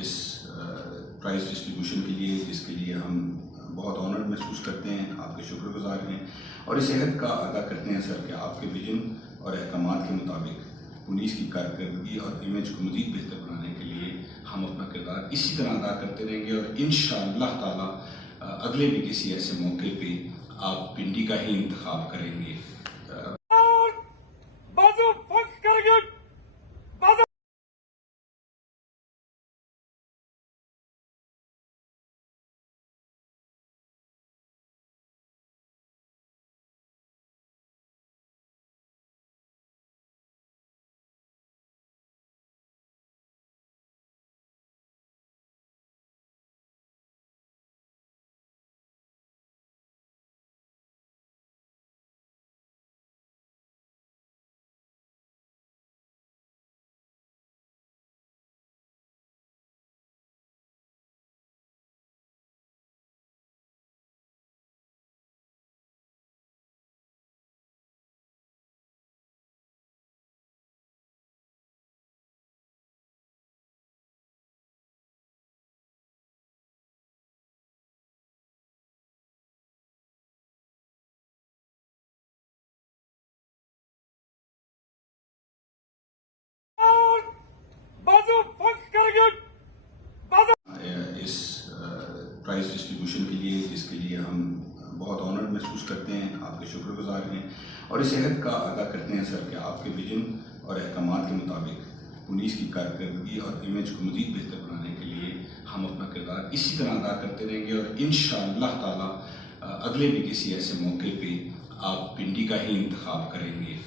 इस price distribution के लिए, जिसके लिए हम बहुत ऑनर्ड महसूस करते हैं, आपके शुक्रगुजार हैं और इस अहद का अदा करते हैं सर कि आपके विजन और अहकामात के मुताबिक पुलिस की कारकर्दगी और इमेज को मज़ीद बेहतर बनाने के लिए हम अपना किरदार इसी तरह अदा करते रहेंगे और इंशाअल्लाह ताला अगले भी किसी ऐसे मौके पे आप पिंडी का ही इंतखाब करेंगे। इस प्राइज़ डिस्ट्रीब्यूशन के लिए, जिसके लिए हम बहुत ऑनर्ड महसूस करते हैं, आपके शुक्रगुजार हैं और इस अहद का अदा करते हैं सर कि आपके विजन और अहकामात के मुताबिक पुलिस की कारकर्दगी और इमेज को मज़ीद बेहतर बनाने के लिए हम अपना किरदार इसी तरह अदा करते रहेंगे और इंशाअल्लाह ताला अगले भी किसी ऐसे मौके पे आप पिंडी का ही इंतखाब करेंगे।